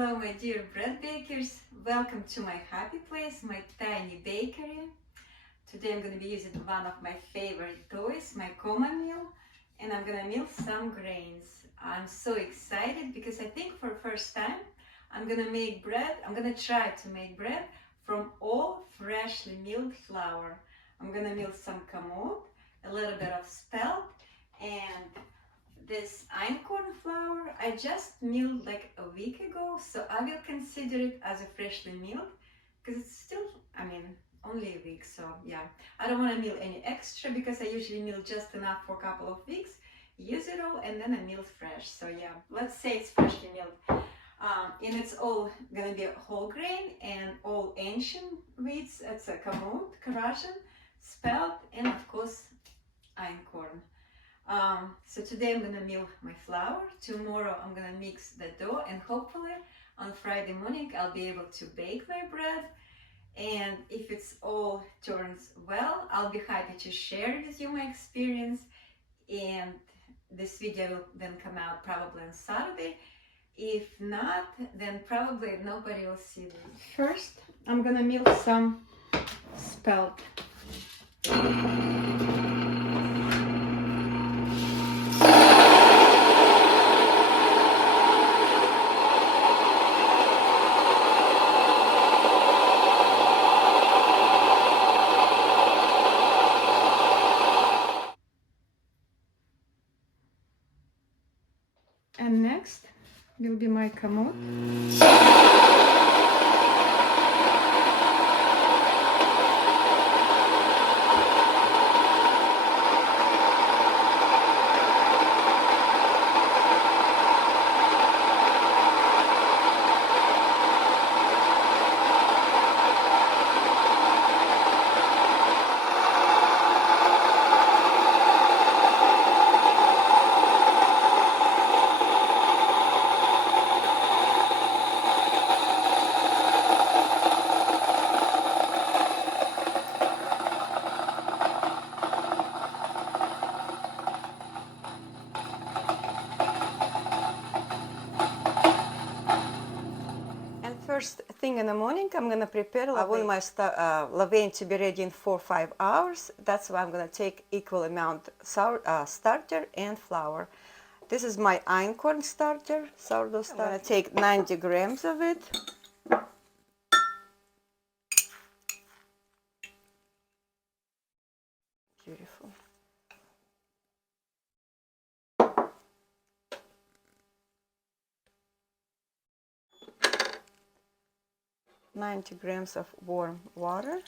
Hello my dear bread bakers, welcome to my happy place, my tiny bakery. Today I'm going to be using one of my favorite toys, my KAMUT mill, and I'm going to mill some grains. I'm so excited because I think for the first time I'm going to make bread, I'm going to try to make bread from all freshly milled flour. I'm going to mill some KAMUT, a little bit of SPELT, and this EINKORN flour I just milled like a week ago, so I will consider it as a freshly milled because it's still, only a week, so yeah. I don't want to mill any extra because I usually mill just enough for a couple of weeks, use it all, and then I mill fresh. So yeah, let's say it's freshly milled. And it's all gonna be whole grain and all ancient wheats. It's a KAMUT, Russian, SPELT, and of course EINKORN. So today I'm gonna mill my flour. Tomorrow I'm gonna mix the dough, and hopefully on Friday morning I'll be able to bake my bread. And if it's all turns well, I'll be happy to share with you my experience. And this video will then come out probably on Saturday. If not, then probably nobody will see this. First, I'm gonna mill some SPELT. And next will be my KAMUT. First thing in the morning, I'm going to prepare. I want my levain to be ready in 4 or 5 hours. That's why I'm going to take equal amount starter and flour. This is my EINKORN starter, sourdough starter. I'm going to take 90 grams of it. Beautiful. $90 grams of warm water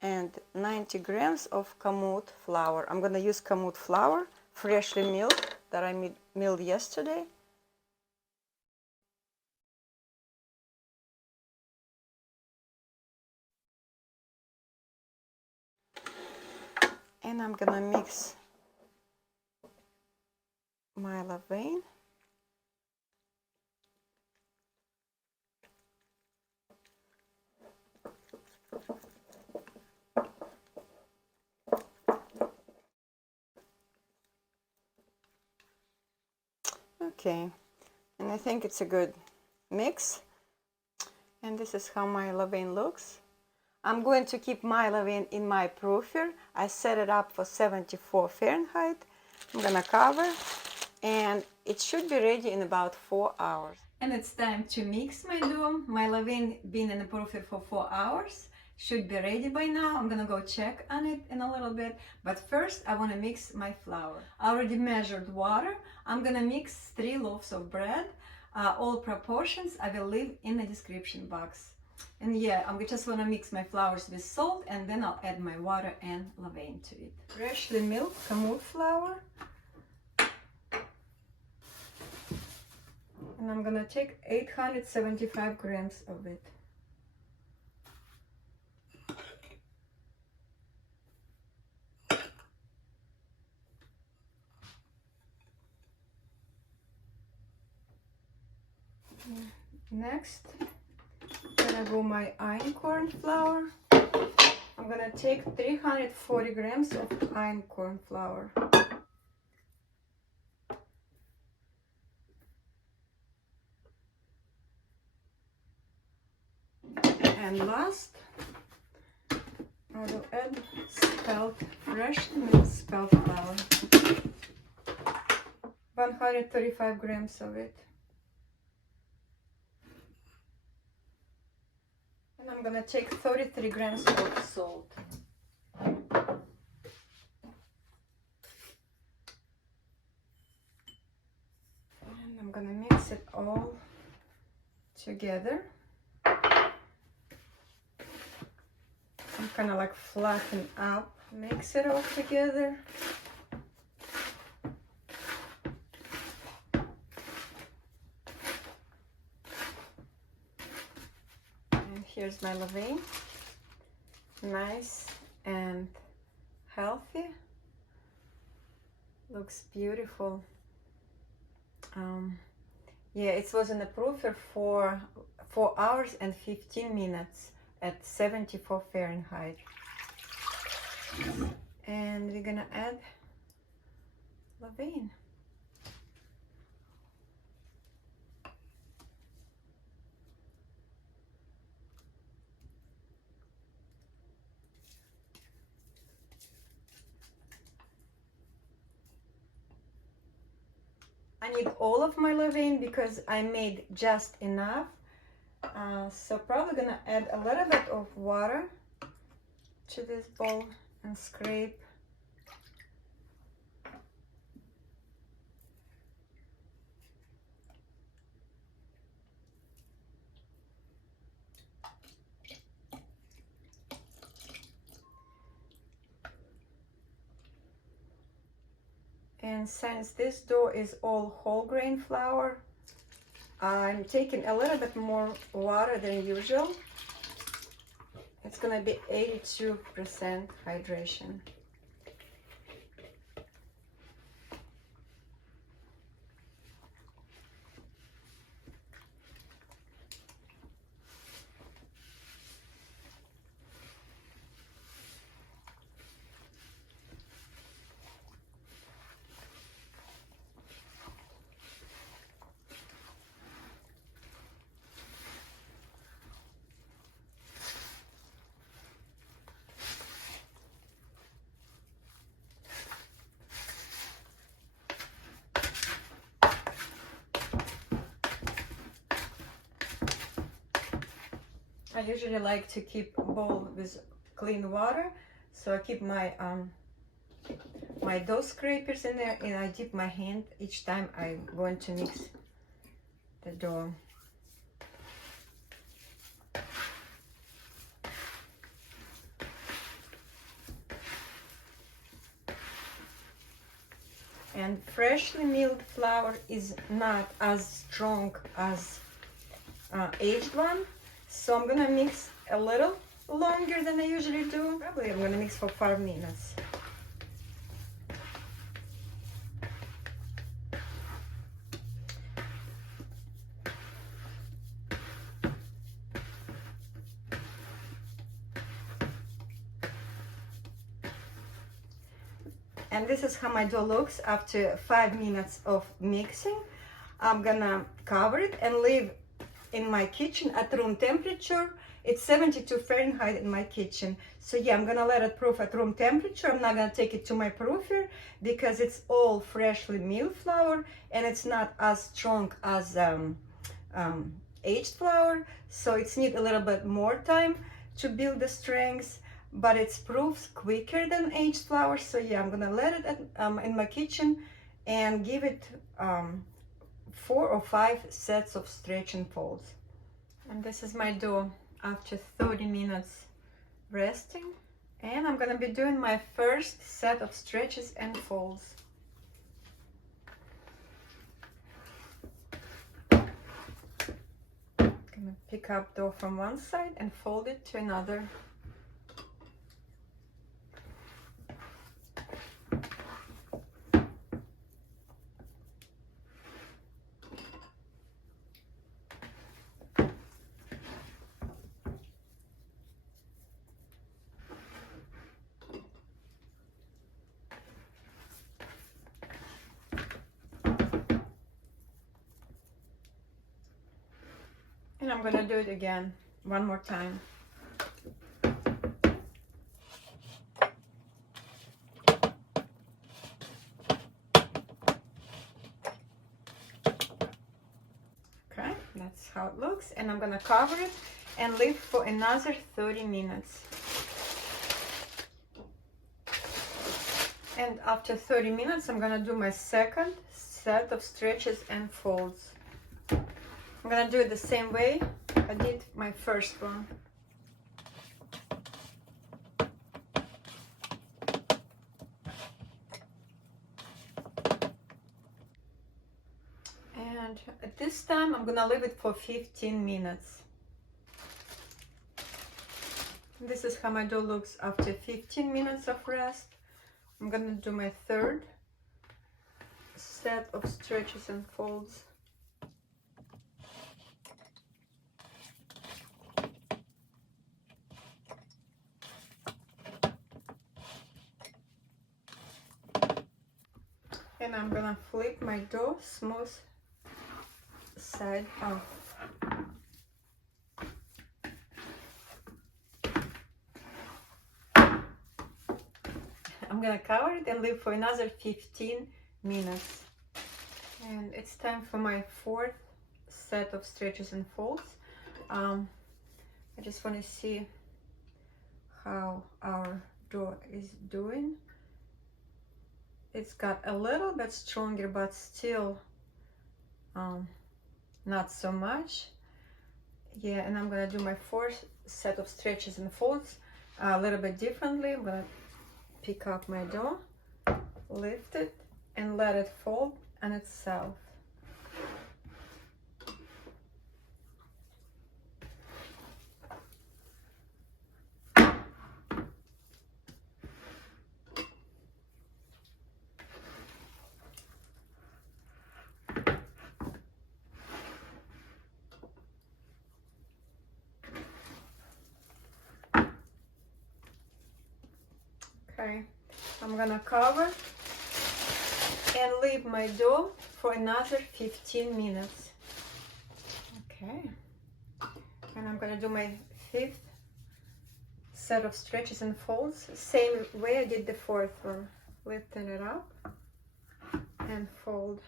and 90 grams of KAMUT flour. I'm going to use KAMUT flour, freshly milled, that I milled yesterday. And I'm going to mix my levain. Okay, and I think it's a good mix. And this is how my levain looks. I'm going to keep my levain in my proofer. I set it up for 74 Fahrenheit. I'm gonna cover, and it should be ready in about 4 hours. And it's time to mix my dough. My levain been in the proofer for 4 hours. Should be ready by now. I'm gonna go check on it in a little bit, but first I want to mix my flour. I already measured water. I'm gonna mix 3 loaves of bread. All proportions I will leave in the description box. And yeah, I just want to mix my flours with salt, and then I'll add my water and levain to it. Freshly milled KAMUT flour. And I'm gonna take 875 grams of it. Next, gonna go my EINKORN flour. I'm gonna take 340 grams of EINKORN flour. And last, I will add SPELT, fresh mixed SPELT flour. 135 grams of it. And I'm gonna take 33 grams of salt. And I'm gonna mix it all together. I'm kind of like flatten up, mix it all together. And here's my levain, nice and healthy, looks beautiful. Yeah, it was in the proofer for 4 hours and 15 minutes at 74 Fahrenheit. And we're gonna add levain. I need all of my levain because I made just enough. So probably gonna add a little bit of water to this bowl and scrape. And since this dough is all whole grain flour, I'm taking a little bit more water than usual. It's gonna be 82% hydration. I usually like to keep a bowl with clean water, so I keep my my dough scrapers in there, and I dip my hand each time I'm going to mix the dough. And freshly milled flour is not as strong as aged one. So I'm gonna mix a little longer than I usually do. Probably I'm gonna mix for 5 minutes. And this is how my dough looks after 5 minutes of mixing. I'm gonna cover it and leave in my kitchen at room temperature. It's 72 Fahrenheit in my kitchen. So yeah, I'm gonna let it proof at room temperature. I'm not gonna take it to my proofer because it's all freshly milled flour and it's not as strong as aged flour. So it's need a little bit more time to build the strength, but it's proofs quicker than aged flour. So yeah, I'm gonna let it at, in my kitchen and give it 4 or 5 sets of stretch and folds. And this is my dough after 30 minutes resting, and I'm gonna be doing my first set of stretches and folds. I'm gonna pick up dough from one side and fold it to another. And I'm gonna do it again one more time. how it looks, and I'm gonna cover it and leave for another 30 minutes. And after 30 minutes, I'm gonna do my second set of stretches and folds. I'm gonna do it the same way I did my first one. And at this time, I'm gonna leave it for 15 minutes. This is how my dough looks after 15 minutes of rest. I'm gonna do my third set of stretches and folds. And I'm gonna flip my dough smooth side up. I'm gonna cover it and leave for another 15 minutes. And it's time for my fourth set of stretches and folds. I just want to see how our dough is doing. It's got a little bit stronger, but still not so much. Yeah, and I'm gonna do my fourth set of stretches and folds a little bit differently. I'm gonna pick up my dough, lift it, and let it fold on itself. Okay, I'm gonna cover and leave my dough for another 15 minutes. Okay, and I'm gonna do my fifth set of stretches and folds, same way I did the fourth one. Lifting it up and fold.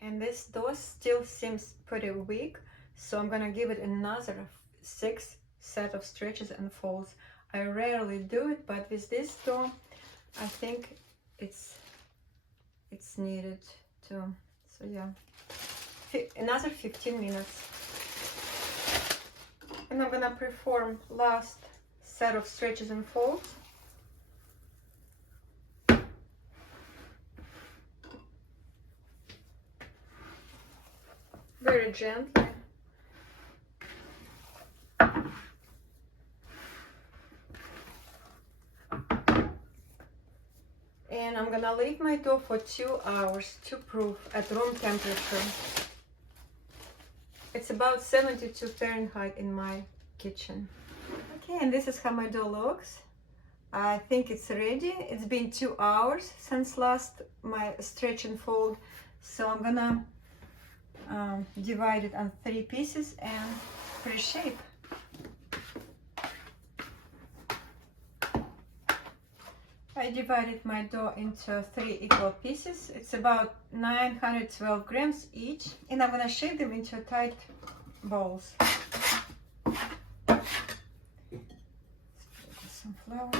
And this dough still seems pretty weak, so I'm gonna give it another 6 set of stretches and folds. I rarely do it, but with this dough, I think it's needed to. So yeah, another 15 minutes. And I'm gonna perform last set of stretches and folds. Very gently. And I'm gonna leave my dough for 2 hours to proof at room temperature. It's about 72 Fahrenheit in my kitchen. Okay, and this is how my dough looks. I think it's ready. It's been 2 hours since last my stretch and fold, so I'm gonna divide it on 3 pieces and pre-shape. I divided my dough into 3 equal pieces. It's about 912 grams each, and I'm gonna shape them into tight balls. Some flour.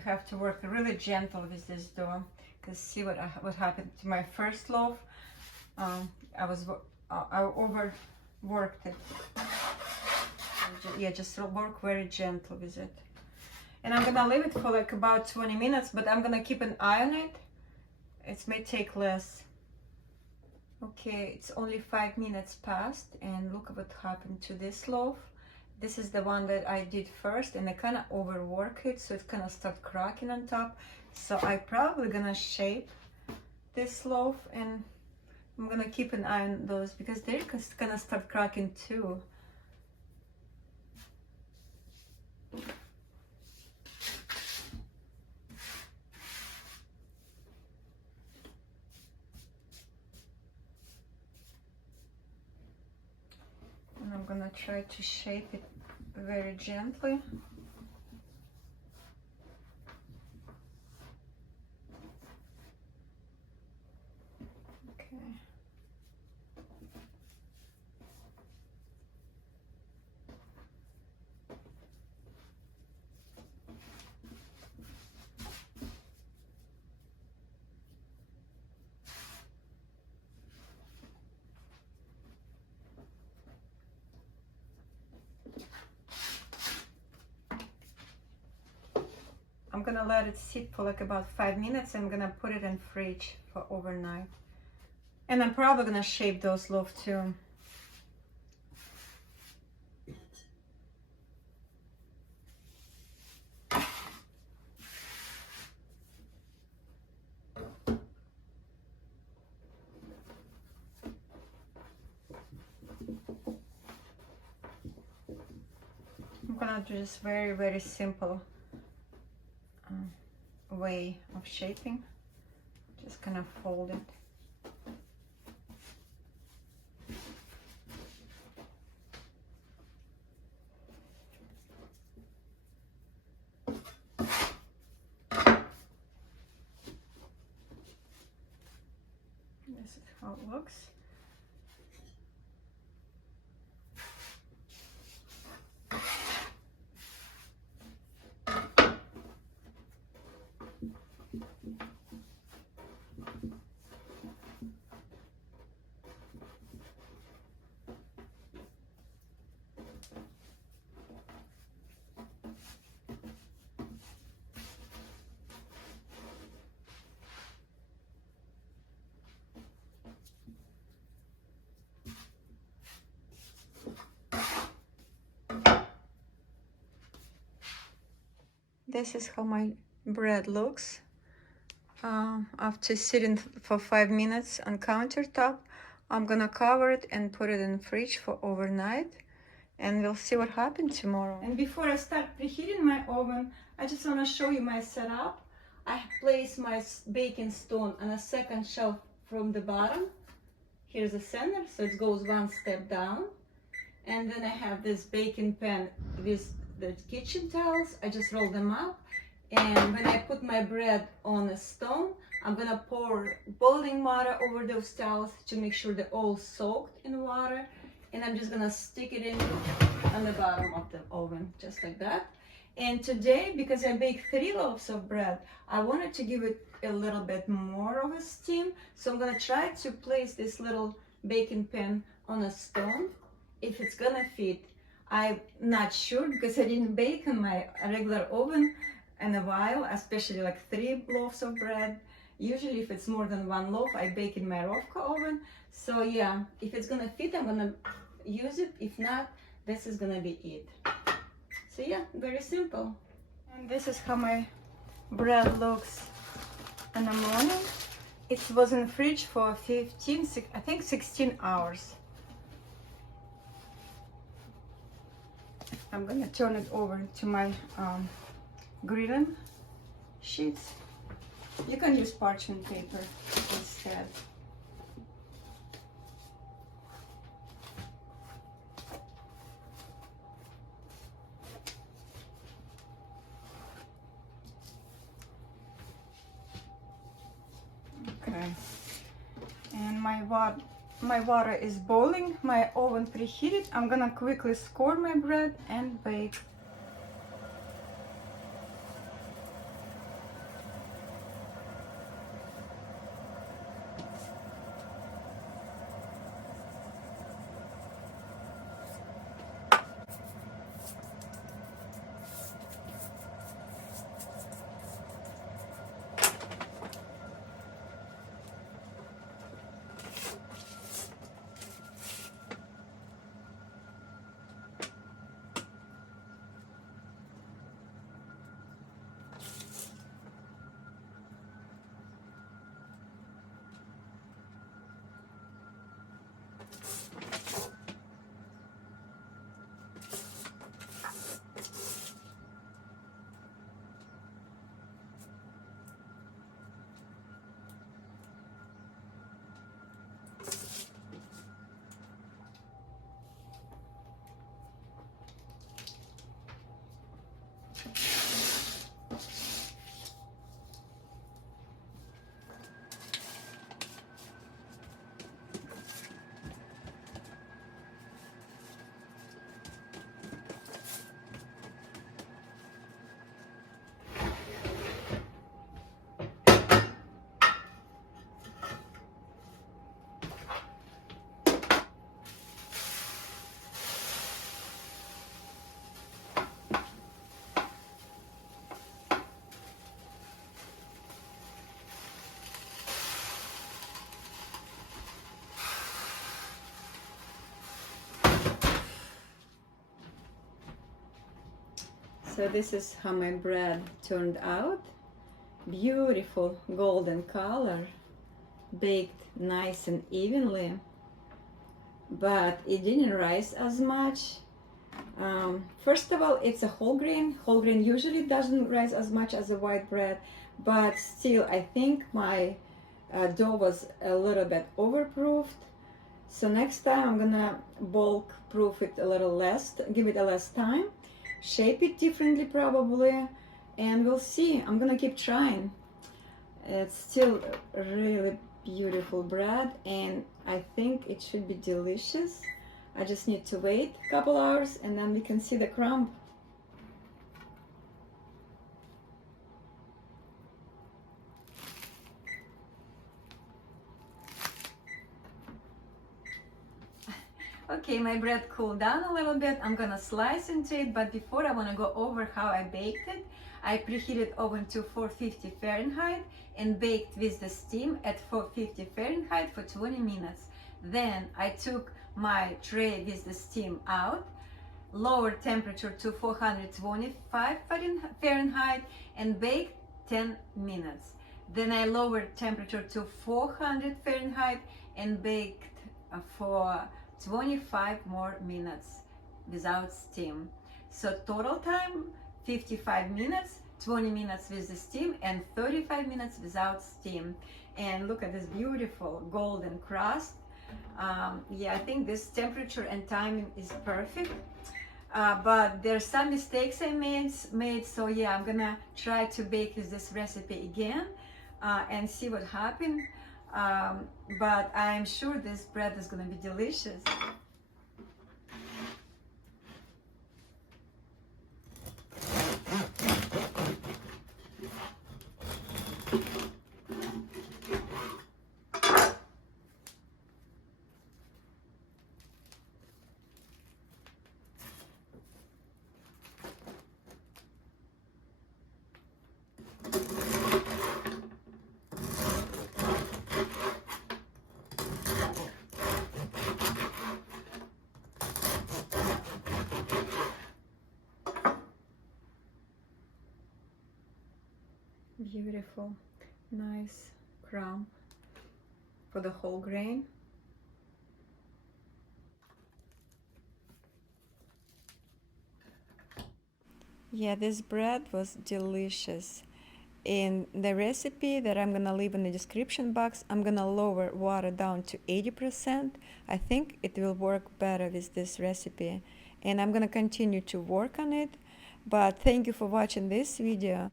you have to work really gentle with this dough, because see what happened to my first loaf. I overworked it. Yeah, just work very gentle with it. And I'm gonna leave it for like about 20 minutes, but I'm gonna keep an eye on it. It may take less. Okay, it's only 5 minutes past, and look what happened to this loaf. This is the one that I did first, and I kind of overwork it, so it kind of start cracking on top. So I probably gonna shape this loaf, and I'm gonna keep an eye on those because they're gonna start cracking too. And I'm gonna try to shape it very gently. Okay. I'm gonna let it sit for like about 5 minutes. I'm gonna put it in fridge for overnight. And I'm probably gonna shape those loaves too. I'm gonna do this very, very simple way of shaping. Just kind of fold it. This is how it looks. This is how my bread looks after sitting for 5 minutes on countertop. I'm gonna cover it and put it in the fridge for overnight, and we'll see what happens tomorrow. And before I start preheating my oven, I just want to show you my setup. I place my baking stone on a second shelf from the bottom. Here's the center, so it goes one step down. And then I have this baking pan with the kitchen towels. I just roll them up, and when I put my bread on a stone, I'm gonna pour boiling water over those towels to make sure they're all soaked in water, and I'm just gonna stick it in on the bottom of the oven, just like that. And today, because I baked 3 loaves of bread, I wanted to give it a little bit more of a steam, so I'm gonna try to place this little baking pan on a stone. If it's gonna fit, I'm not sure because I didn't bake in my regular oven in a while, especially like 3 loaves of bread. Usually if it's more than 1 loaf, I bake in my Rovka oven. So yeah, if it's gonna fit, I'm gonna use it. If not, this is gonna be it. So yeah, very simple. And this is how my bread looks in the morning. It was in the fridge for 16 hours. I'm gonna turn it over to my grilling sheets. You can use parchment paper instead. Okay, and my water is boiling, my oven preheated. I'm gonna quickly score my bread and bake. So this is how my bread turned out. Beautiful golden color, baked nice and evenly, but it didn't rise as much. First of all, it's a whole grain. Whole grain usually doesn't rise as much as a white bread, but still I think my dough was a little bit overproofed. So next time I'm gonna bulk proof it a little less, give it a less time, shape it differently probably, and we'll see. I'm gonna keep trying. It's still really beautiful bread, and I think it should be delicious. I just need to wait a couple hours and then we can see the crumb. Okay, my bread cooled down a little bit. I'm gonna slice into it, but before I wanna go over how I baked it. I preheated oven to 450 Fahrenheit and baked with the steam at 450 Fahrenheit for 20 minutes. Then I took my tray with the steam out, lowered temperature to 425 Fahrenheit and baked 10 minutes. Then I lowered temperature to 400 Fahrenheit and baked for 25 more minutes without steam. So total time 55 minutes, 20 minutes with the steam and 35 minutes without steam. And look at this beautiful golden crust. Yeah, I think this temperature and timing is perfect. But there's some mistakes I made, so yeah, I'm gonna try to bake with this recipe again and see what happened. But I'm sure this bread is gonna be delicious. Beautiful, nice crumb for the whole grain. Yeah, this bread was delicious. In the recipe that I'm gonna leave in the description box, I'm gonna lower water down to 80%. I think it will work better with this recipe, and I'm gonna continue to work on it. But thank you for watching this video.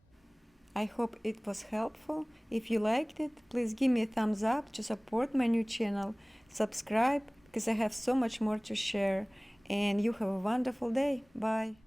I hope it was helpful. If you liked it, please give me a thumbs up to support my new channel. Subscribe because I have so much more to share. And you have a wonderful day. Bye.